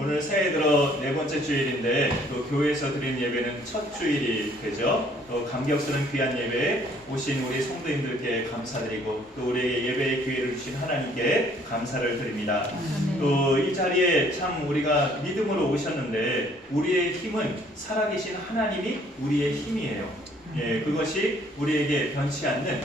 오늘 새해 들어 네 번째 주일인데 또 교회에서 드린 예배는 첫 주일이 되죠. 또 감격스러운 귀한 예배에 오신 우리 성도님들께 감사드리고 또 우리에게 예배의 기회를 주신 하나님께 감사를 드립니다. 또 이 자리에 참 우리가 믿음으로 오셨는데 우리의 힘은 살아계신 하나님이 우리의 힘이에요. 예, 그것이 우리에게 변치 않는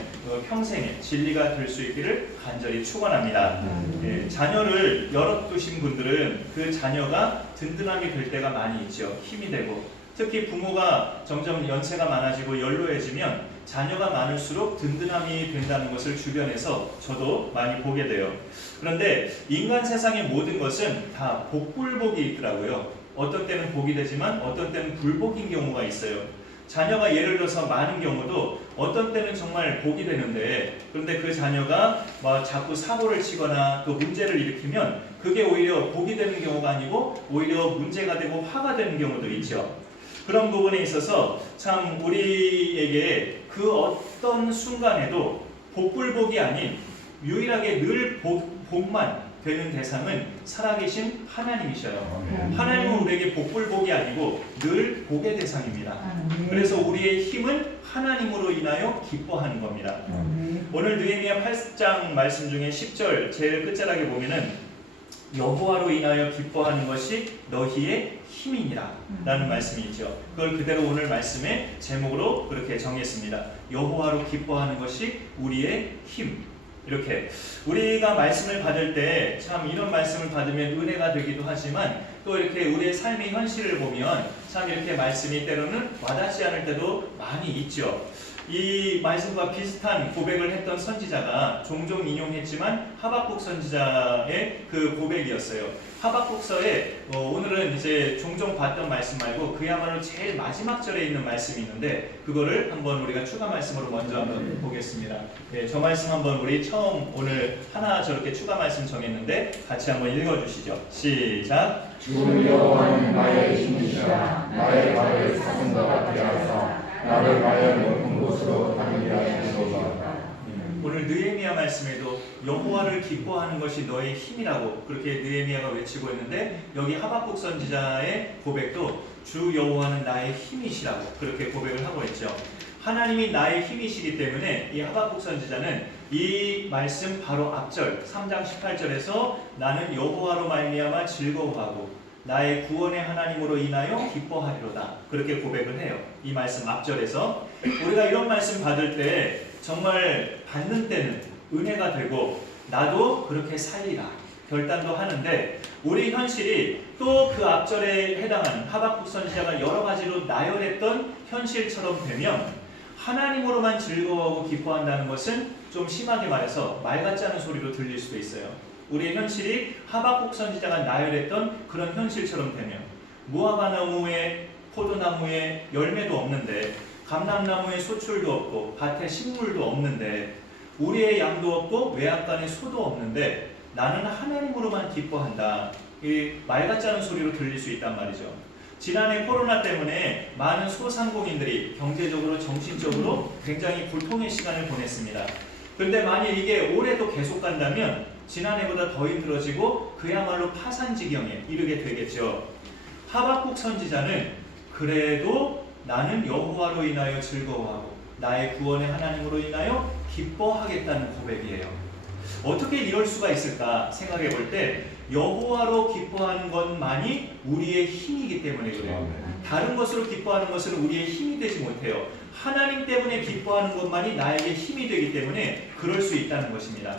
평생의 진리가 될 수 있기를 간절히 축원합니다. 예, 자녀를 여럿 두신 분들은 그 자녀가 든든함이 될 때가 많이 있죠. 힘이 되고 특히 부모가 점점 연세가 많아지고 연로해지면 자녀가 많을수록 든든함이 된다는 것을 주변에서 저도 많이 보게 돼요. 그런데 인간 세상의 모든 것은 다 복불복이 있더라고요. 어떤 때는 복이 되지만 어떤 때는 불복인 경우가 있어요. 자녀가 예를 들어서 많은 경우도 어떤 때는 정말 복이 되는데 그런데 그 자녀가 자꾸 사고를 치거나 또 문제를 일으키면 그게 오히려 복이 되는 경우가 아니고 오히려 문제가 되고 화가 되는 경우도 있죠. 그런 부분에 있어서 참 우리에게 그 어떤 순간에도 복불복이 아닌 유일하게 늘 복만 되는 대상은 살아계신 하나님이셔요. 하나님은 우리에게 복불복이 아니고 늘 복의 대상입니다. 그래서 우리의 힘은 하나님으로 인하여 기뻐하는 겁니다. 오늘 느헤미야 8장 말씀 중에 10절 제일 끝자락에 보면은 여호와로 인하여 기뻐하는 것이 너희의 힘이니라 라는 말씀이 있죠. 그걸 그대로 오늘 말씀의 제목으로 그렇게 정했습니다. 여호와로 기뻐하는 것이 우리의 힘. 이렇게 우리가 말씀을 받을 때 참 이런 말씀을 받으면 은혜가 되기도 하지만 또 이렇게 우리의 삶의 현실을 보면 참 이렇게 말씀이 때로는 와닿지 않을 때도 많이 있죠. 이 말씀과 비슷한 고백을 했던 선지자가 종종 인용했지만 하박국 선지자의 그 고백이었어요. 하박국서에 오늘은 이제 종종 봤던 말씀 말고 그야말로 제일 마지막 절에 있는 말씀이 있는데 그거를 한번 우리가 추가 말씀으로 먼저 한번 보겠습니다. 네, 저 말씀 한번 우리 처음 오늘 하나 저렇게 추가 말씀 정했는데 같이 한번 읽어주시죠. 시작. 주 여호와는 나의 힘이시라. 나의 발을 사슴과 같게 하사 나를 나의 높은 곳으로 다니게 하시리로다. 오늘 느헤미야 말씀에도 여호와를 기뻐하는 것이 너의 힘이라고 그렇게 느헤미야가 외치고 있는데 여기 하박국 선지자의 고백도 주 여호와는 나의 힘이시라고 그렇게 고백을 하고 있죠. 하나님이 나의 힘이시기 때문에 이 하박국 선지자는 이 말씀 바로 앞절 3장 18절에서 나는 여호와로 말미암아 즐거워하고 나의 구원의 하나님으로 인하여 기뻐하리로다 그렇게 고백을 해요. 이 말씀 앞절에서 우리가 이런 말씀 받을 때 정말 받는 때는 은혜가 되고 나도 그렇게 살리라 결단도 하는데 우리 현실이 또 그 앞절에 해당하는 하박국 선지자가 여러 가지로 나열했던 현실처럼 되면 하나님으로만 즐거워하고 기뻐한다는 것은 좀 심하게 말해서 말 같지 않은 소리로 들릴 수도 있어요. 우리의 현실이 하박국 선지자가 나열했던 그런 현실처럼 되면 무화과나무에 포도나무에 열매도 없는데 감람나무에 소출도 없고 밭에 식물도 없는데 우리의 양도 없고 외양간에 소도 없는데 나는 하나님으로만 기뻐한다. 이 말 같지 않은 소리로 들릴 수 있단 말이죠. 지난해 코로나 때문에 많은 소상공인들이 경제적으로 정신적으로 굉장히 고통의 시간을 보냈습니다. 그런데 만일 이게 올해도 계속 간다면 지난해보다 더 힘들어지고 그야말로 파산 지경에 이르게 되겠죠. 하박국 선지자는 그래도 나는 여호와로 인하여 즐거워하고 나의 구원의 하나님으로 인하여 기뻐하겠다는 고백이에요. 어떻게 이럴 수가 있을까 생각해 볼 때 여호와로 기뻐하는 것만이 우리의 힘이기 때문에 그래요. 다른 것으로 기뻐하는 것은 우리의 힘이 되지 못해요. 하나님 때문에 기뻐하는 것만이 나에게 힘이 되기 때문에 그럴 수 있다는 것입니다.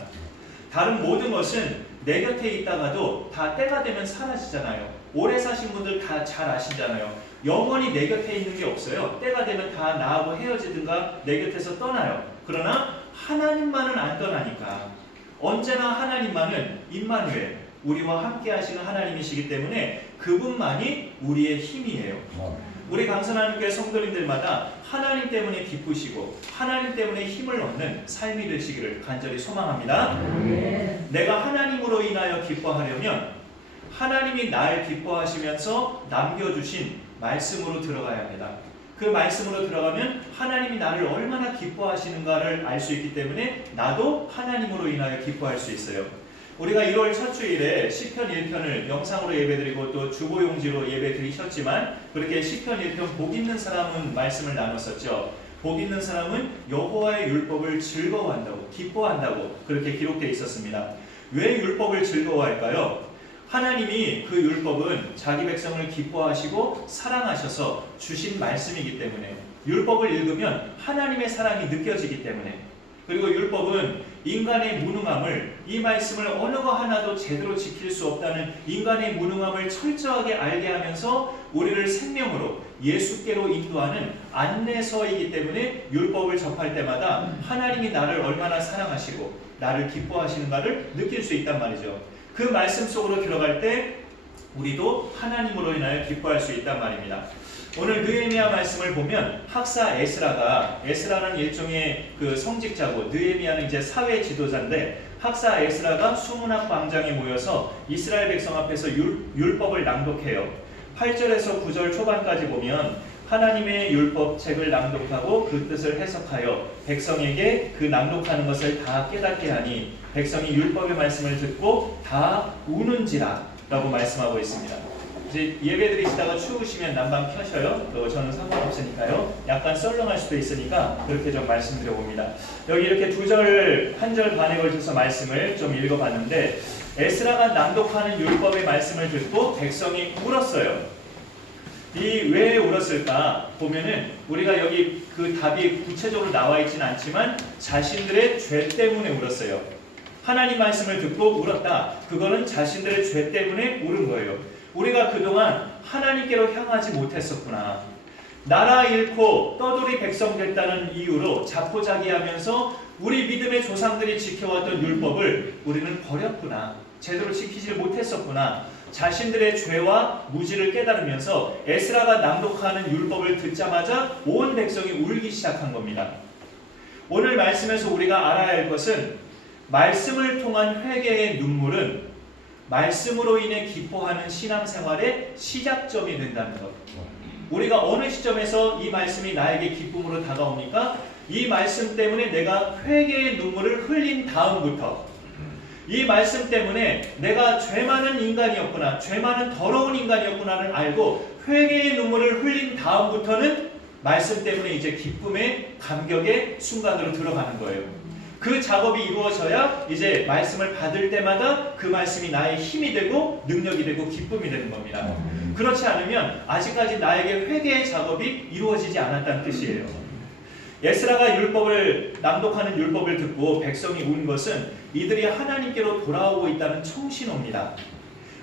다른 모든 것은 내 곁에 있다가도 다 때가 되면 사라지잖아요. 오래 사신 분들 다 잘 아시잖아요. 영원히 내 곁에 있는 게 없어요. 때가 되면 다 나하고 헤어지든가 내 곁에서 떠나요. 그러나 하나님만은 안 떠나니까 언제나 하나님만은 임마누엘 우리와 함께 하시는 하나님이시기 때문에 그분만이 우리의 힘이에요. 우리 강선하나님교회 성도님들마다 하나님 때문에 기쁘시고 하나님 때문에 힘을 얻는 삶이 되시기를 간절히 소망합니다. 내가 하나님으로 인하여 기뻐하려면 하나님이 날 기뻐하시면서 남겨주신 말씀으로 들어가야 합니다. 그 말씀으로 들어가면 하나님이 나를 얼마나 기뻐하시는가를 알 수 있기 때문에 나도 하나님으로 인하여 기뻐할 수 있어요. 우리가 1월 첫 주일에 시편 1편을 영상으로 예배드리고 또 주보용지로 예배드리셨지만 그렇게 시편 1편 복 있는 사람은 말씀을 나눴었죠. 복 있는 사람은 여호와의 율법을 즐거워한다고 기뻐한다고 그렇게 기록되어 있었습니다. 왜 율법을 즐거워할까요? 하나님이 그 율법은 자기 백성을 기뻐하시고 사랑하셔서 주신 말씀이기 때문에 율법을 읽으면 하나님의 사랑이 느껴지기 때문에 그리고 율법은 인간의 무능함을 이 말씀을 어느 거 하나도 제대로 지킬 수 없다는 인간의 무능함을 철저하게 알게 하면서 우리를 생명으로 예수께로 인도하는 안내서이기 때문에 율법을 접할 때마다 하나님이 나를 얼마나 사랑하시고 나를 기뻐하시는가를 느낄 수 있단 말이죠. 그 말씀 속으로 들어갈 때 우리도 하나님으로 인하여 기뻐할 수 있단 말입니다. 오늘 느헤미야 말씀을 보면 학사 에스라는 일종의 그 성직자고 느헤미야는 이제 사회 지도자인데 학사 에스라가 수문학 광장에 모여서 이스라엘 백성 앞에서 율법을 낭독해요. 8절에서 9절 초반까지 보면 하나님의 율법책을 낭독하고 그 뜻을 해석하여 백성에게 그 낭독하는 것을 다 깨닫게 하니 백성이 율법의 말씀을 듣고 다 우는지라 라고 말씀하고 있습니다. 이제 예배 드리시다가 추우시면 난방 켜셔요. 또 저는 상관없으니까요. 약간 썰렁할 수도 있으니까 그렇게 좀 말씀드려 봅니다. 여기 이렇게 한 절 반에 걸쳐서 말씀을 좀 읽어봤는데 에스라가 낭독하는 율법의 말씀을 듣고 백성이 울었어요. 이 왜 울었을까 보면은 우리가 여기 그 답이 구체적으로 나와 있지는 않지만 자신들의 죄 때문에 울었어요. 하나님 말씀을 듣고 울었다. 그거는 자신들의 죄 때문에 울은 거예요. 우리가 그동안 하나님께로 향하지 못했었구나. 나라 잃고 떠돌이 백성 됐다는 이유로 자포자기하면서 우리 믿음의 조상들이 지켜왔던 율법을 우리는 버렸구나. 제대로 지키지 못했었구나. 자신들의 죄와 무지를 깨달으면서 에스라가 낭독하는 율법을 듣자마자 온 백성이 울기 시작한 겁니다. 오늘 말씀에서 우리가 알아야 할 것은 말씀을 통한 회개의 눈물은 말씀으로 인해 기뻐하는 신앙생활의 시작점이 된다는 것. 우리가 어느 시점에서 이 말씀이 나에게 기쁨으로 다가옵니까? 이 말씀 때문에 내가 회개의 눈물을 흘린 다음부터 이 말씀 때문에 내가 죄 많은 인간이었구나, 죄 많은 더러운 인간이었구나를 알고 회개의 눈물을 흘린 다음부터는 말씀 때문에 이제 기쁨의 감격의 순간으로 들어가는 거예요. 그 작업이 이루어져야 이제 말씀을 받을 때마다 그 말씀이 나의 힘이 되고 능력이 되고 기쁨이 되는 겁니다. 그렇지 않으면 아직까지 나에게 회개의 작업이 이루어지지 않았다는 뜻이에요. 에스라가 낭독하는 율법을 듣고 백성이 운 것은 이들이 하나님께로 돌아오고 있다는 청신호입니다.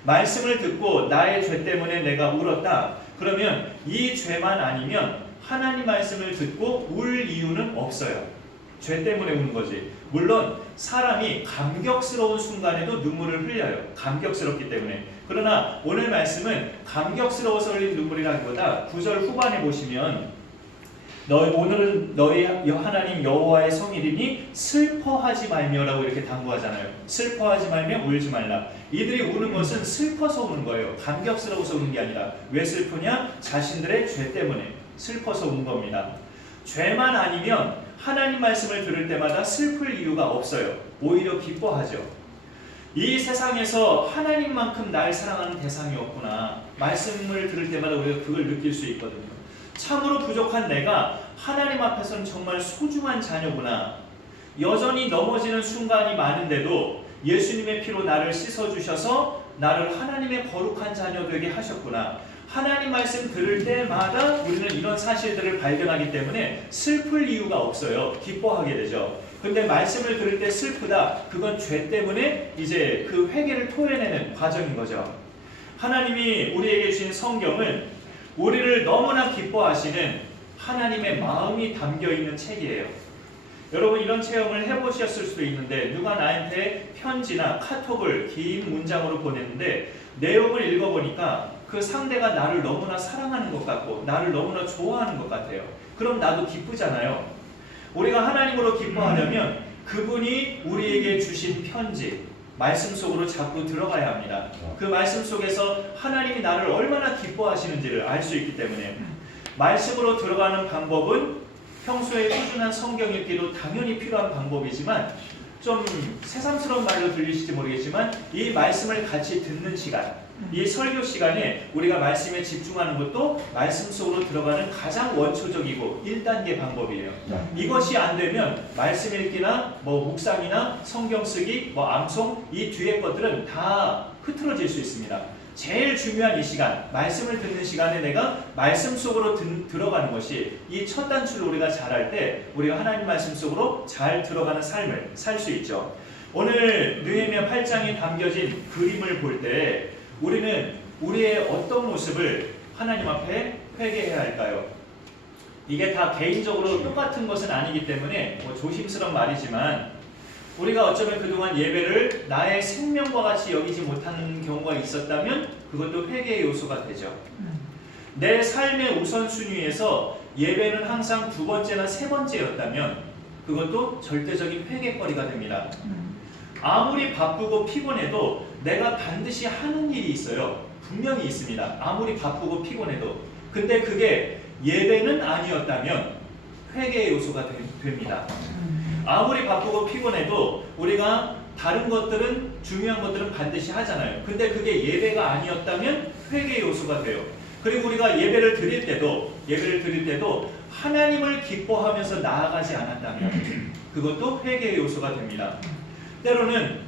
말씀을 듣고 나의 죄 때문에 내가 울었다. 그러면 이 죄만 아니면 하나님 말씀을 듣고 울 이유는 없어요. 죄 때문에 우는 거지. 물론 사람이 감격스러운 순간에도 눈물을 흘려요. 감격스럽기 때문에. 그러나 오늘 말씀은 감격스러워서 흘린 눈물이라기보다 9절 후반에 보시면 오늘은 너희 하나님 여호와의 성일이니 슬퍼하지 말며라고 이렇게 당부하잖아요. 슬퍼하지 말며 울지 말라. 이들이 우는 것은 슬퍼서 우는 거예요. 감격스러워서 우는 게 아니라. 왜 슬프냐? 자신들의 죄 때문에 슬퍼서 우는 겁니다. 죄만 아니면 하나님 말씀을 들을 때마다 슬플 이유가 없어요. 오히려 기뻐하죠. 이 세상에서 하나님만큼 날 사랑하는 대상이 없구나. 말씀을 들을 때마다 우리가 그걸 느낄 수 있거든요. 참으로 부족한 내가 하나님 앞에서는 정말 소중한 자녀구나. 여전히 넘어지는 순간이 많은데도 예수님의 피로 나를 씻어주셔서 나를 하나님의 거룩한 자녀 되게 하셨구나. 하나님 말씀 들을 때마다 우리는 이런 사실들을 발견하기 때문에 슬플 이유가 없어요. 기뻐하게 되죠. 근데 말씀을 들을 때 슬프다. 그건 죄 때문에 이제 그 회개를 토해내는 과정인 거죠. 하나님이 우리에게 주신 성경은 우리를 너무나 기뻐하시는 하나님의 마음이 담겨있는 책이에요. 여러분 이런 체험을 해보셨을 수도 있는데 누가 나한테 편지나 카톡을 긴 문장으로 보냈는데 내용을 읽어보니까 그 상대가 나를 너무나 사랑하는 것 같고 나를 너무나 좋아하는 것 같아요. 그럼 나도 기쁘잖아요. 우리가 하나님으로 기뻐하려면 그분이 우리에게 주신 편지, 말씀 속으로 자꾸 들어가야 합니다. 그 말씀 속에서 하나님이 나를 얼마나 기뻐하시는지를 알 수 있기 때문에 말씀으로 들어가는 방법은 평소에 꾸준한 성경 읽기도 당연히 필요한 방법이지만 좀 새삼스러운 말로 들리실지 모르겠지만 이 말씀을 같이 듣는 시간, 이 설교 시간에 우리가 말씀에 집중하는 것도 말씀 속으로 들어가는 가장 원초적이고 1단계 방법이에요. 이것이 안 되면 말씀 읽기나 뭐 묵상이나 성경 쓰기, 뭐 암송 이 뒤에 것들은 다 흐트러질 수 있습니다. 제일 중요한 이 시간, 말씀을 듣는 시간에 내가 말씀 속으로 들어가는 것이 이 첫 단추를 우리가 잘할 때 우리가 하나님 말씀 속으로 잘 들어가는 삶을 살 수 있죠. 오늘 느헤미야 8장에 담겨진 그림을 볼 때 우리는 우리의 어떤 모습을 하나님 앞에 회개해야 할까요? 이게 다 개인적으로 똑같은 것은 아니기 때문에 뭐 조심스러운 말이지만 우리가 어쩌면 그동안 예배를 나의 생명과 같이 여기지 못하는 경우가 있었다면 그것도 회개의 요소가 되죠. 내 삶의 우선순위에서 예배는 항상 두 번째나 세 번째였다면 그것도 절대적인 회개거리가 됩니다. 아무리 바쁘고 피곤해도 내가 반드시 하는 일이 있어요. 분명히 있습니다. 아무리 바쁘고 피곤해도. 근데 그게 예배는 아니었다면 회개의 요소가 됩니다. 아무리 바쁘고 피곤해도 우리가 다른 것들은 중요한 것들은 반드시 하잖아요. 근데 그게 예배가 아니었다면 회개의 요소가 돼요. 그리고 우리가 예배를 드릴 때도 하나님을 기뻐하면서 나아가지 않았다면 그것도 회개의 요소가 됩니다. 때로는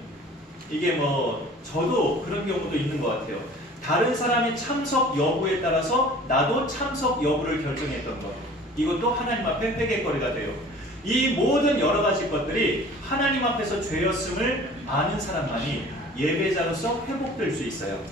이게 뭐 저도 그런 경우도 있는 것 같아요. 다른 사람이 참석 여부에 따라서 나도 참석 여부를 결정했던 것. 이것도 하나님 앞에 회개거리가 돼요. 이 모든 여러 가지 것들이 하나님 앞에서 죄였음을 아는 사람만이 예배자로서 회복될 수 있어요.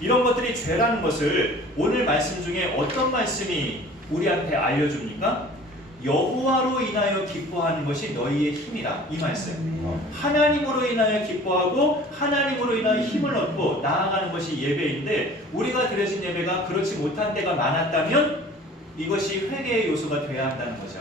이런 것들이 죄라는 것을 오늘 말씀 중에 어떤 말씀이 우리한테 알려줍니까? 여호와로 인하여 기뻐하는 것이 너희의 힘이라. 이 말씀. 하나님으로 인하여 기뻐하고 하나님으로 인하여 힘을 얻고 나아가는 것이 예배인데 우리가 드려진 예배가 그렇지 못한 때가 많았다면 이것이 회개의 요소가 돼야 한다는 거죠.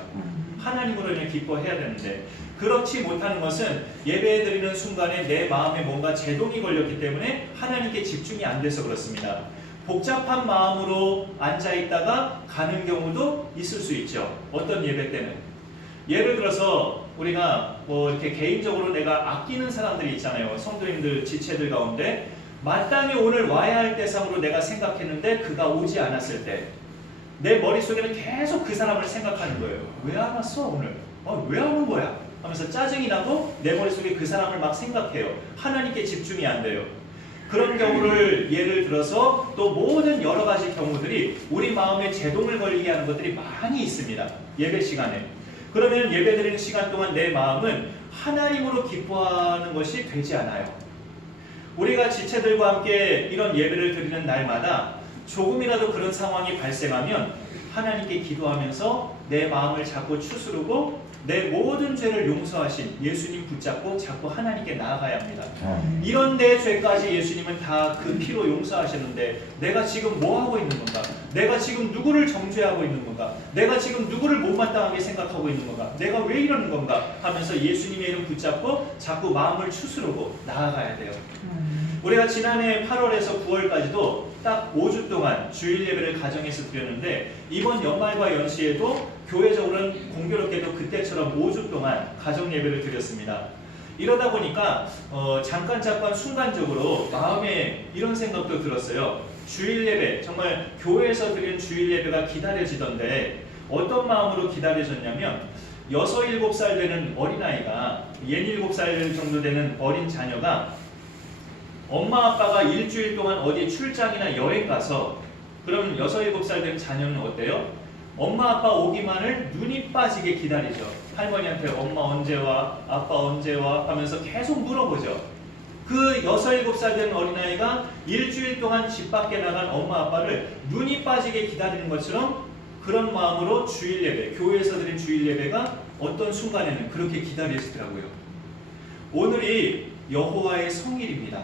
하나님으로 인해 기뻐해야 되는데 그렇지 못하는 것은 예배 드리는 순간에 내 마음에 뭔가 제동이 걸렸기 때문에 하나님께 집중이 안 돼서 그렇습니다. 복잡한 마음으로 앉아있다가 가는 경우도 있을 수 있죠. 어떤 예배 때는. 예를 들어서 우리가 뭐 이렇게 개인적으로 내가 아끼는 사람들이 있잖아요. 성도님들, 지체들 가운데 마땅히 오늘 와야 할 대상으로 내가 생각했는데 그가 오지 않았을 때 내 머릿속에는 계속 그 사람을 생각하는 거예요. 왜 안 왔어 오늘? 왜 안 온 거야? 하면서 짜증이 나고 내 머릿속에 그 사람을 막 생각해요. 하나님께 집중이 안 돼요. 그런 경우를 예를 들어서 또 모든 여러 가지 경우들이 우리 마음에 제동을 걸리게 하는 것들이 많이 있습니다. 예배 시간에. 그러면 예배 드리는 시간 동안 내 마음은 하나님으로 기뻐하는 것이 되지 않아요. 우리가 지체들과 함께 이런 예배를 드리는 날마다 조금이라도 그런 상황이 발생하면 하나님께 기도하면서 내 마음을 자꾸 추스르고 내 모든 죄를 용서하신 예수님 붙잡고 자꾸 하나님께 나아가야 합니다. 이런 내 죄까지 예수님은 다 그 피로 용서하셨는데 내가 지금 뭐 하고 있는 건가? 내가 지금 누구를 정죄하고 있는 건가? 내가 지금 누구를 못마땅하게 생각하고 있는 건가? 내가 왜 이러는 건가? 하면서 예수님의 이름 붙잡고 자꾸 마음을 추스르고 나아가야 돼요. 우리가 지난해 8월에서 9월까지도 딱 5주 동안 주일 예배를 가정에서 드렸는데 이번 연말과 연시에도 교회적으로는 공교롭게도 그때처럼 5주 동안 가정 예배를 드렸습니다. 이러다 보니까 잠깐 순간적으로 마음에 이런 생각도 들었어요. 주일 예배, 정말 교회에서 드린 주일 예배가 기다려지던데 어떤 마음으로 기다려졌냐면 6, 7살 되는 어린아이가 7살 정도 되는 어린 자녀가 엄마 아빠가 일주일 동안 어디 출장이나 여행 가서 그럼 6, 7살 된 자녀는 어때요? 엄마 아빠 오기만을 눈이 빠지게 기다리죠. 할머니한테 엄마 언제 와? 아빠 언제 와? 하면서 계속 물어보죠. 그 6, 7살 된 어린아이가 일주일 동안 집 밖에 나간 엄마 아빠를 눈이 빠지게 기다리는 것처럼 그런 마음으로 주일 예배, 교회에서 드린 주일 예배가 어떤 순간에는 그렇게 기다려지더라고요. 오늘이 여호와의 성일입니다.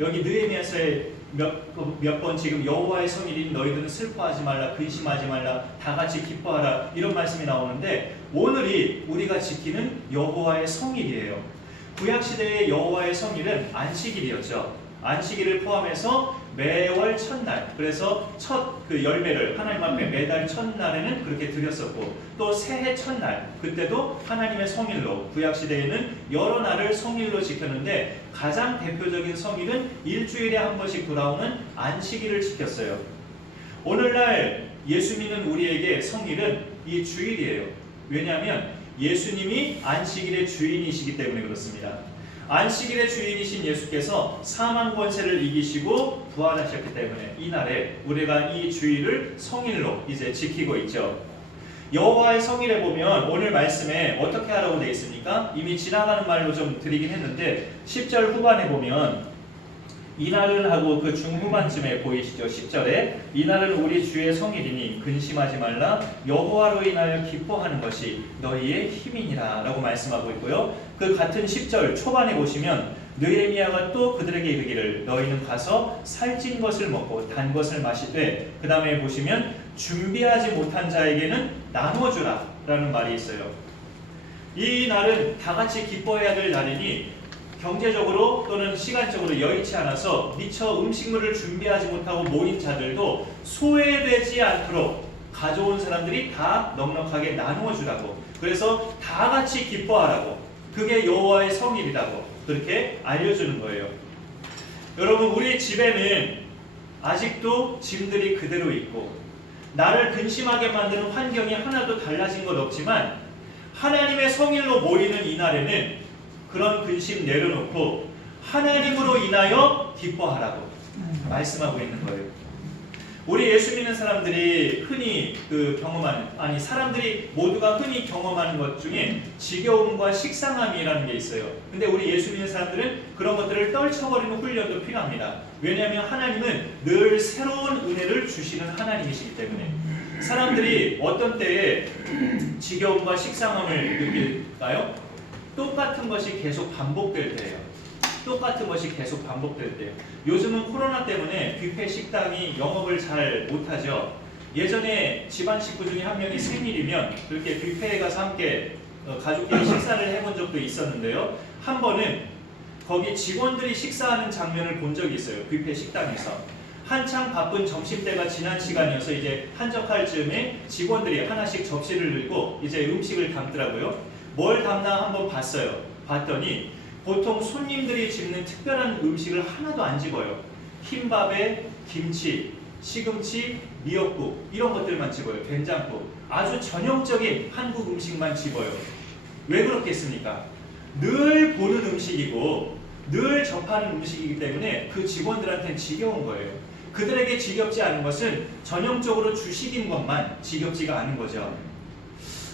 여기 느헤미야서에 몇 번 지금 여호와의 성일인 너희들은 슬퍼하지 말라, 근심하지 말라, 다 같이 기뻐하라 이런 말씀이 나오는데 오늘이 우리가 지키는 여호와의 성일이에요. 구약시대의 여호와의 성일은 안식일이었죠. 안식일을 포함해서 매월 첫날, 그래서 첫 그 열매를 하나님 앞에 매달 첫날에는 그렇게 드렸었고, 또 새해 첫날 그때도 하나님의 성일로, 구약 시대에는 여러 날을 성일로 지켰는데 가장 대표적인 성일은 일주일에 한 번씩 돌아오는 안식일을 지켰어요. 오늘날 예수 믿는 우리에게 성일은 이 주일이에요. 왜냐하면 예수님이 안식일의 주인이시기 때문에 그렇습니다. 안식일의 주인이신 예수께서 사망 권세를 이기시고 부활하셨기 때문에 이날에 우리가 이 주일을 성일로 이제 지키고 있죠. 여호와의 성일에 보면 오늘 말씀에 어떻게 하라고 되어 있습니까? 이미 지나가는 말로 좀 드리긴 했는데 10절 후반에 보면 이날은 하고 그 중후반쯤에 보이시죠? 10절에 이날은 우리 주의 성일이니 근심하지 말라 여호와로 인하여 기뻐하는 것이 너희의 힘이니라 라고 말씀하고 있고요. 그 같은 10절 초반에 보시면 느헤미야가 또 그들에게 이르기를 너희는 가서 살찐 것을 먹고 단 것을 마시되, 그 다음에 보시면 준비하지 못한 자에게는 나눠주라 라는 말이 있어요. 이 날은 다 같이 기뻐해야 될 날이니 경제적으로 또는 시간적으로 여의치 않아서 미처 음식물을 준비하지 못하고 모인 자들도 소외되지 않도록 가져온 사람들이 다 넉넉하게 나누어 주라고, 그래서 다 같이 기뻐하라고, 그게 여호와의 성일이라고 그렇게 알려주는 거예요. 여러분, 우리 집에는 아직도 짐들이 그대로 있고 나를 근심하게 만드는 환경이 하나도 달라진 것 없지만 하나님의 성일로 모이는 이날에는 그런 근심 내려놓고 하나님으로 인하여 기뻐하라고 말씀하고 있는 거예요. 우리 예수 믿는 사람들이 흔히 사람들이 모두가 흔히 경험하는 것 중에 지겨움과 식상함이라는 게 있어요. 근데 우리 예수 믿는 사람들은 그런 것들을 떨쳐버리는 훈련도 필요합니다. 왜냐하면 하나님은 늘 새로운 은혜를 주시는 하나님이시기 때문에. 사람들이 어떤 때에 지겨움과 식상함을 느낄까요? 똑같은 것이 계속 반복될 때예요. 똑같은 것이 계속 반복될 때. 요즘은 코로나 때문에 뷔페 식당이 영업을 잘 못하죠. 예전에 집안 식구 중에 한 명이 생일이면 그렇게 뷔페에 가서 함께 가족끼리 식사를 해본 적도 있었는데요. 한 번은 거기 직원들이 식사하는 장면을 본 적이 있어요. 뷔페 식당에서. 한창 바쁜 점심때가 지난 시간이어서 이제 한적할 즈음에 직원들이 하나씩 접시를 들고 이제 음식을 담더라고요. 뭘 담나 한번 봤어요. 봤더니 보통 손님들이 집는 특별한 음식을 하나도 안 집어요. 흰밥에 김치, 시금치, 미역국 이런 것들만 집어요. 된장국. 아주 전형적인 한국 음식만 집어요. 왜 그렇겠습니까? 늘 보는 음식이고 늘 접하는 음식이기 때문에 그 직원들한테는 지겨운 거예요. 그들에게 지겹지 않은 것은 전형적으로 주식인 것만 지겹지가 않은 거죠.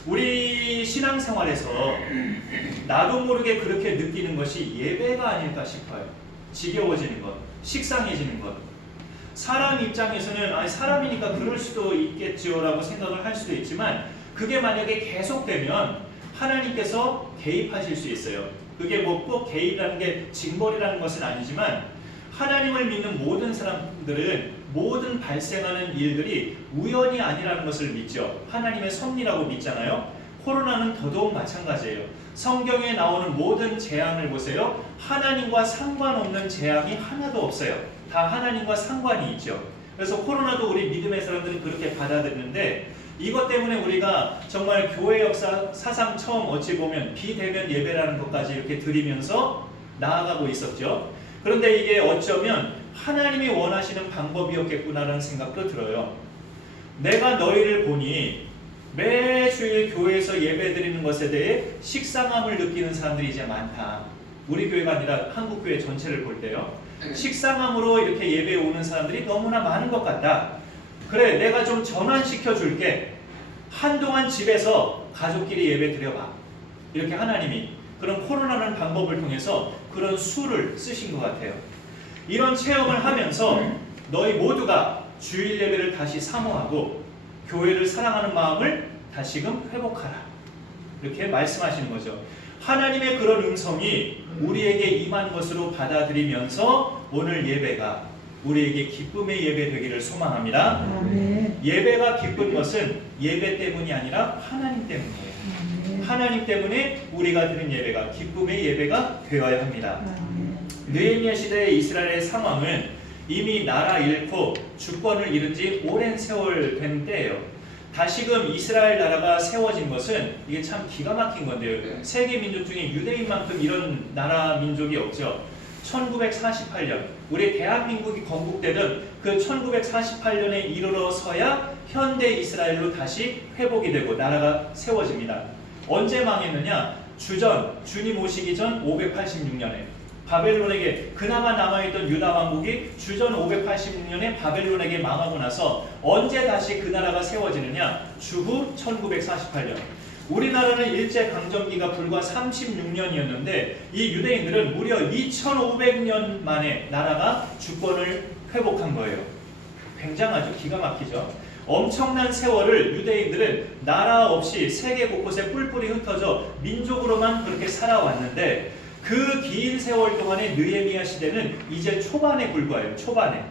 우리 신앙생활에서 나도 모르게 그렇게 느끼는 것이 예배가 아닐까 싶어요. 지겨워지는 것, 식상해지는 것. 사람 입장에서는 사람이니까 그럴 수도 있겠죠 라고 생각을 할 수도 있지만 그게 만약에 계속되면 하나님께서 개입하실 수 있어요. 그게 뭐 꼭 개입이라는 게 징벌이라는 것은 아니지만 하나님을 믿는 모든 사람들은 모든 발생하는 일들이 우연이 아니라는 것을 믿죠. 하나님의 섭리라고 믿잖아요. 코로나는 더더욱 마찬가지예요. 성경에 나오는 모든 재앙을 보세요. 하나님과 상관없는 재앙이 하나도 없어요. 다 하나님과 상관이 있죠. 그래서 코로나도 우리 믿음의 사람들은 그렇게 받아들이는데 이것 때문에 우리가 정말 교회 역사 사상 처음 어찌 보면 비대면 예배라는 것까지 이렇게 드리면서 나아가고 있었죠. 그런데 이게 어쩌면 하나님이 원하시는 방법이었겠구나라는 생각도 들어요. 내가 너희를 보니 매주일 교회에서 예배드리는 것에 대해 식상함을 느끼는 사람들이 이제 많다. 우리 교회가 아니라 한국교회 전체를 볼 때요. 식상함으로 이렇게 예배에 오는 사람들이 너무나 많은 것 같다. 그래, 내가 좀 전환시켜 줄게. 한동안 집에서 가족끼리 예배 드려봐. 이렇게 하나님이 그런 코로나라는 방법을 통해서 그런 수를 쓰신 것 같아요. 이런 체험을 하면서 너희 모두가 주일 예배를 다시 사모하고 교회를 사랑하는 마음을 다시금 회복하라. 이렇게 말씀하시는 거죠. 하나님의 그런 음성이 우리에게 임한 것으로 받아들이면서 오늘 예배가 우리에게 기쁨의 예배 되기를 소망합니다. 아멘. 예배가 기쁜 것은 예배 때문이 아니라 하나님 때문이에요. 아멘. 하나님 때문에 우리가 드린 예배가 기쁨의 예배가 되어야 합니다. 아멘. 느헤미야 시대의 이스라엘의 상황은 이미 나라 잃고 주권을 잃은 지 오랜 세월 된 때예요. 다시금 이스라엘 나라가 세워진 것은 이게 참 기가 막힌 건데요. 세계 민족 중에 유대인만큼 이런 나라 민족이 없죠. 1948년 우리 대한민국이 건국되던 그 1948년에 이르러서야 현대 이스라엘로 다시 회복이 되고 나라가 세워집니다. 언제 망했느냐? 주님 오시기 전 586년에 바벨론에게 그나마 남아있던 유다 왕국이 주전 586년에 바벨론에게 망하고 나서 언제 다시 그 나라가 세워지느냐? 주후 1948년. 우리나라는 일제강점기가 불과 36년이었는데 이 유대인들은 무려 2500년 만에 나라가 주권을 회복한 거예요. 굉장하죠? 기가 막히죠? 엄청난 세월을 유대인들은 나라 없이 세계 곳곳에 뿔뿔이 흩어져 민족으로만 그렇게 살아왔는데 그 긴 세월 동안의 느헤미야 시대는 이제 초반에 불과해요. 초반에.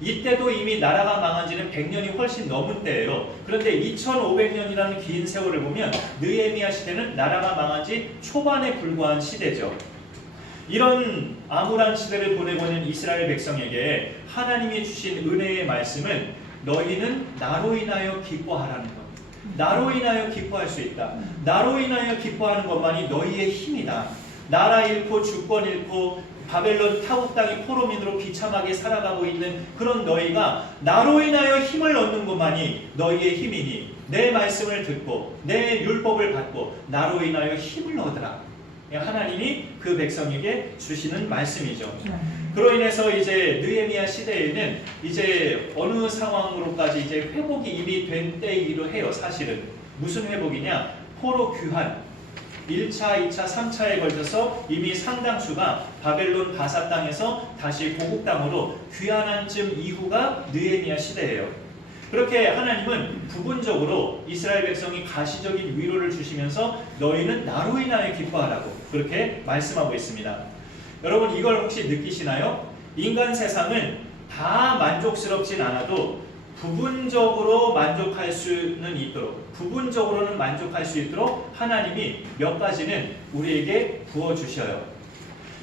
이때도 이미 나라가 망한 지는 100년이 훨씬 넘은 때예요. 그런데 2500년이라는 긴 세월을 보면 느헤미야 시대는 나라가 망한 지 초반에 불과한 시대죠. 이런 암울한 시대를 보내고 있는 이스라엘 백성에게 하나님이 주신 은혜의 말씀은 너희는 나로 인하여 기뻐하라는 것. 나로 인하여 기뻐할 수 있다. 나로 인하여 기뻐하는 것만이 너희의 힘이다. 나라 잃고 주권 잃고 바벨론 타국 땅의 포로민으로 비참하게 살아가고 있는 그런 너희가 나로 인하여 힘을 얻는 것만이 너희의 힘이니 내 말씀을 듣고 내 율법을 받고 나로 인하여 힘을 얻으라. 하나님이 그 백성에게 주시는 말씀이죠. 그로 인해서 이제 느헤미야 시대에는 이제 어느 상황으로까지 이제 회복이 이미 된 때이기도 해요. 사실은 무슨 회복이냐? 포로 귀환. 1차, 2차, 3차에 걸쳐서 이미 상당수가 바벨론 바사 땅에서 다시 고국 땅으로 귀환한 쯤 이후가 느헤미야 시대예요. 그렇게 하나님은 부분적으로 이스라엘 백성이 가시적인 위로를 주시면서 너희는 나로 인하여 기뻐하라고 그렇게 말씀하고 있습니다. 여러분 이걸 혹시 느끼시나요? 인간 세상은 다 만족스럽진 않아도 부분적으로 만족할 수는 있도록 부분적으로는 만족할 수 있도록 하나님이 몇 가지는 우리에게 부어주셔요.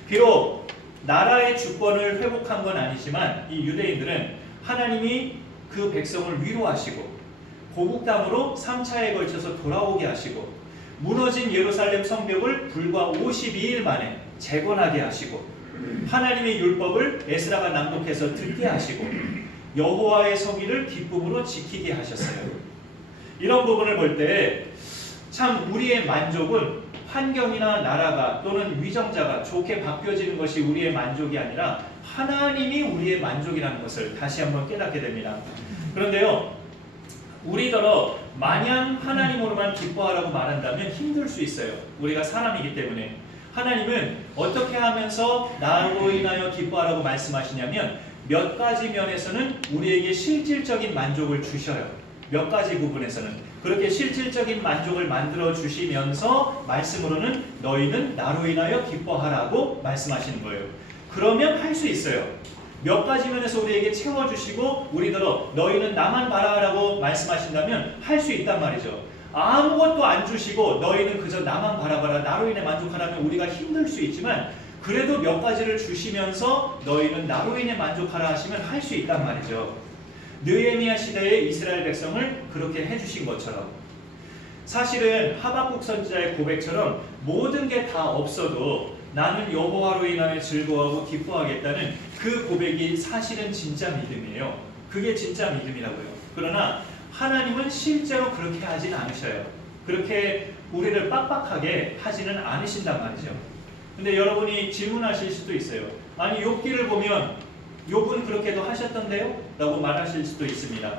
비록 나라의 주권을 회복한 건 아니지만 이 유대인들은 하나님이 그 백성을 위로하시고 고국 땅으로 3차에 걸쳐서 돌아오게 하시고 무너진 예루살렘 성벽을 불과 52일 만에 재건하게 하시고 하나님의 율법을 에스라가 낭독해서 듣게 하시고 여호와의 성의를 기쁨으로 지키게 하셨어요. 이런 부분을 볼 때 참 우리의 만족은 환경이나 나라가 또는 위정자가 좋게 바뀌어지는 것이 우리의 만족이 아니라 하나님이 우리의 만족이라는 것을 다시 한번 깨닫게 됩니다. 그런데요, 우리더러 마냥 하나님으로만 기뻐하라고 말한다면 힘들 수 있어요. 우리가 사람이기 때문에. 하나님은 어떻게 하면서 나로 인하여 기뻐하라고 말씀하시냐면 몇 가지 면에서는 우리에게 실질적인 만족을 주셔요. 몇 가지 부분에서는 그렇게 실질적인 만족을 만들어 주시면서 말씀으로는 너희는 나로 인하여 기뻐하라고 말씀하시는 거예요. 그러면 할 수 있어요. 몇 가지 면에서 우리에게 채워주시고 우리더러 너희는 나만 바라라고 말씀하신다면 할 수 있단 말이죠. 아무것도 안 주시고 너희는 그저 나만 바라봐라 나로 인해 만족하라면 우리가 힘들 수 있지만 그래도 몇 가지를 주시면서 너희는 나로 인해 만족하라 하시면 할 수 있단 말이죠. 느헤미야 시대의 이스라엘 백성을 그렇게 해주신 것처럼 사실은 하박국 선지자의 고백처럼 모든 게 다 없어도 나는 여호와로 인하여 즐거워하고 기뻐하겠다는 그 고백이 사실은 진짜 믿음이에요. 그게 진짜 믿음이라고요. 그러나 하나님은 실제로 그렇게 하진 않으셔요. 그렇게 우리를 빡빡하게 하지는 않으신단 말이죠. 근데 여러분이 질문하실 수도 있어요. 아니 욥기를 보면 욥은 그렇게도 하셨던데요? 라고 말하실 수도 있습니다.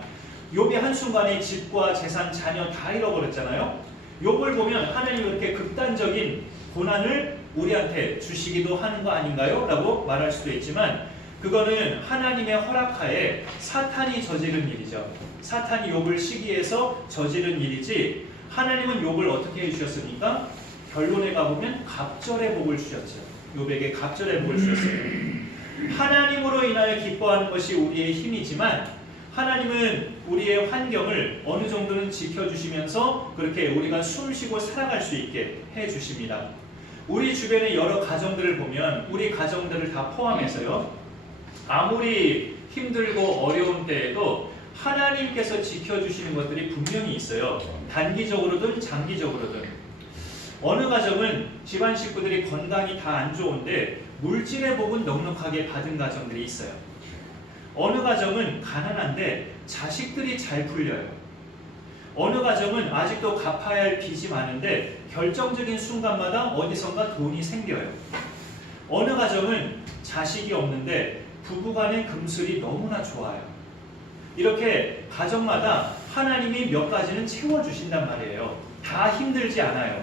욥이 한순간에 집과 재산, 자녀 다 잃어버렸잖아요. 욥을 보면 하나님이 그렇게 극단적인 고난을 우리한테 주시기도 하는 거 아닌가요? 라고 말할 수도 있지만 그거는 하나님의 허락하에 사탄이 저지른 일이죠. 사탄이 욥을 시기해서 저지른 일이지 하나님은 욥을 어떻게 해주셨습니까? 결론에 가보면 갑절의 복을 주셨죠. 욥에게 갑절의 복을 주셨어요. 하나님으로 인하여 기뻐하는 것이 우리의 힘이지만 하나님은 우리의 환경을 어느 정도는 지켜주시면서 그렇게 우리가 숨쉬고 살아갈 수 있게 해주십니다. 우리 주변의 여러 가정들을 보면 우리 가정들을 다 포함해서요. 아무리 힘들고 어려운 때에도 하나님께서 지켜주시는 것들이 분명히 있어요. 단기적으로든 장기적으로든. 어느 가정은 집안 식구들이 건강이 다 안 좋은데 물질의 복은 넉넉하게 받은 가정들이 있어요. 어느 가정은 가난한데 자식들이 잘 풀려요. 어느 가정은 아직도 갚아야 할 빚이 많은데 결정적인 순간마다 어디선가 돈이 생겨요. 어느 가정은 자식이 없는데 부부간의 금슬이 너무나 좋아요. 이렇게 가정마다 하나님이 몇 가지는 채워주신단 말이에요. 다 힘들지 않아요.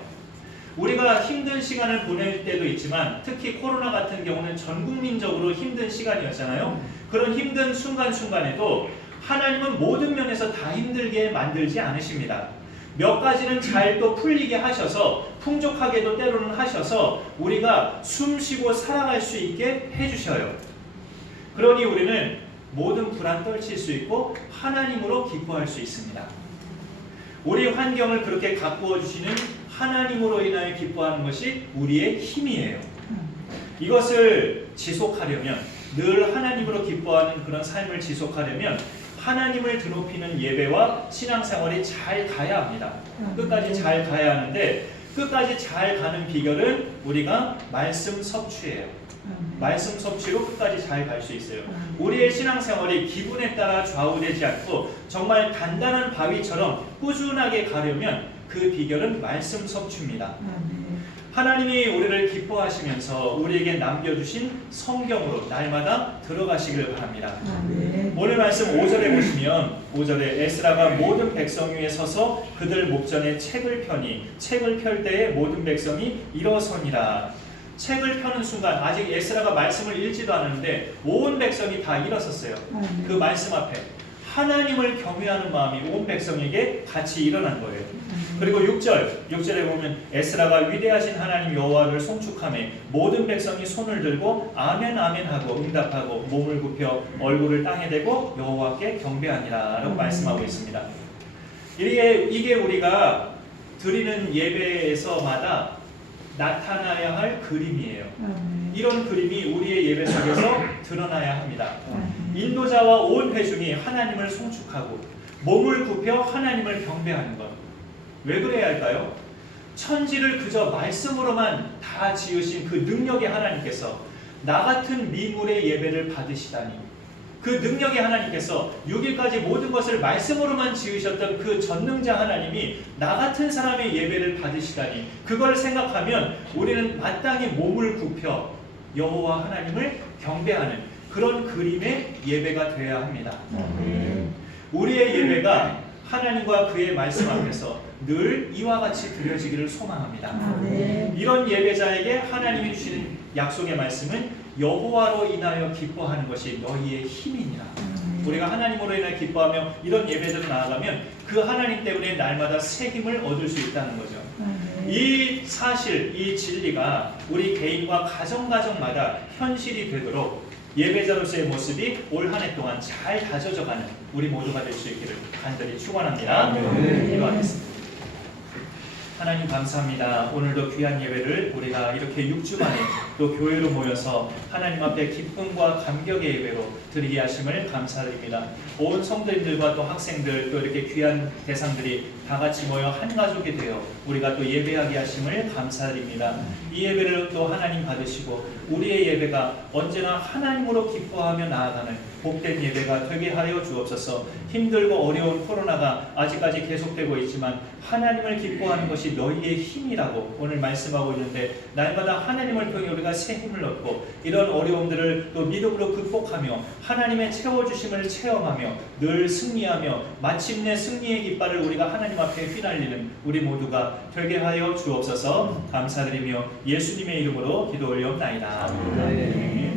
우리가 힘든 시간을 보낼 때도 있지만 특히 코로나 같은 경우는 전 국민적으로 힘든 시간이었잖아요. 그런 힘든 순간순간에도 하나님은 모든 면에서 다 힘들게 만들지 않으십니다. 몇 가지는 잘 또 풀리게 하셔서 풍족하게도 때로는 하셔서 우리가 숨쉬고 살아갈 수 있게 해주셔요. 그러니 우리는 모든 불안 떨칠 수 있고 하나님으로 기뻐할 수 있습니다. 우리 환경을 그렇게 가꾸어 주시는 하나님으로 인하여 기뻐하는 것이 우리의 힘이에요. 이것을 지속하려면, 늘 하나님으로 기뻐하는 그런 삶을 지속하려면 하나님을 드높이는 예배와 신앙생활이 잘 가야 합니다. 끝까지 잘 가야 하는데 끝까지 잘 가는 비결은 우리가 말씀 섭취예요. 말씀 섭취로 끝까지 잘 갈 수 있어요. 우리의 신앙생활이 기분에 따라 좌우되지 않고 정말 단단한 바위처럼 꾸준하게 가려면 그 비결은 말씀 섭취입니다. 하나님이 우리를 기뻐하시면서 우리에게 남겨주신 성경으로 날마다 들어가시길 바랍니다. 오늘 말씀 5절에 보시면 5절에 에스라가 모든 백성 위에 서서 그들 목전에 책을 펴니 책을 펼 때에 모든 백성이 일어서니라. 책을 펴는 순간 아직 에스라가 말씀을 읽지도 않았는데 온 백성이 다 일어섰어요. 그 말씀 앞에 하나님을 경외하는 마음이 온 백성에게 같이 일어난 거예요. 그리고 6절에 보면 에스라가 위대하신 하나님 여호와를 송축하며 모든 백성이 손을 들고 아멘 아멘 하고 응답하고 몸을 굽혀 얼굴을 땅에 대고 여호와께 경배하니라 라고 말씀하고 있습니다. 이게 우리가 드리는 예배에서마다 나타나야 할 그림이에요. 이런 그림이 우리의 예배 속에서 드러나야 합니다. 인도자와 온 회중이 하나님을 송축하고 몸을 굽혀 하나님을 경배하는 것. 왜 그래야 할까요? 천지를 그저 말씀으로만 다 지으신 그 능력의 하나님께서 나 같은 미물의 예배를 받으시다니, 그 능력의 하나님께서 6일까지 모든 것을 말씀으로만 지으셨던 그 전능자 하나님이 나 같은 사람의 예배를 받으시다니, 그걸 생각하면 우리는 마땅히 몸을 굽혀 여호와 하나님을 경배하는 그런 그림의 예배가 되어야 합니다. 우리의 예배가 하나님과 그의 말씀 앞에서 늘 이와 같이 드려지기를 소망합니다. 이런 예배자에게 하나님이 주시는 약속의 말씀은 여호와로 인하여 기뻐하는 것이 너희의 힘이니라. 우리가 하나님으로 인하여 기뻐하며 이런 예배자로 나아가면 그 하나님 때문에 날마다 새 힘을 얻을 수 있다는 거죠. 이 사실, 이 진리가 우리 개인과 가정마다 현실이 되도록 예배자로서의 모습이 올 한 해 동안 잘 다져져가는 우리 모두가 될 수 있기를 간절히 축원합니다. 기도하겠습니다. 하나님 감사합니다. 오늘도 귀한 예배를 우리가 이렇게 6주 만에 또 교회로 모여서 하나님 앞에 기쁨과 감격의 예배로 드리게 하심을 감사드립니다. 온 성도님들과 또 학생들 또 이렇게 귀한 대상들이 다 같이 모여 한 가족이 되어 우리가 또 예배하게 하심을 감사드립니다. 이 예배를 또 하나님 받으시고 우리의 예배가 언제나 하나님으로 기뻐하며 나아가는 복된 예배가 되게 하여 주옵소서. 힘들고 어려운 코로나가 아직까지 계속되고 있지만 하나님을 기뻐하는 것이 너희의 힘이라고 오늘 말씀하고 있는데 날마다 하나님을 통해 우리가 새 힘을 얻고 이런 어려움들을 또 믿음으로 극복하며 하나님의 채워주심을 체험하며 늘 승리하며 마침내 승리의 깃발을 우리가 하나님 앞에 휘날리는 우리 모두가 되게 하여 주옵소서. 감사드리며 예수님의 이름으로 기도 올려옵나이다. 아멘.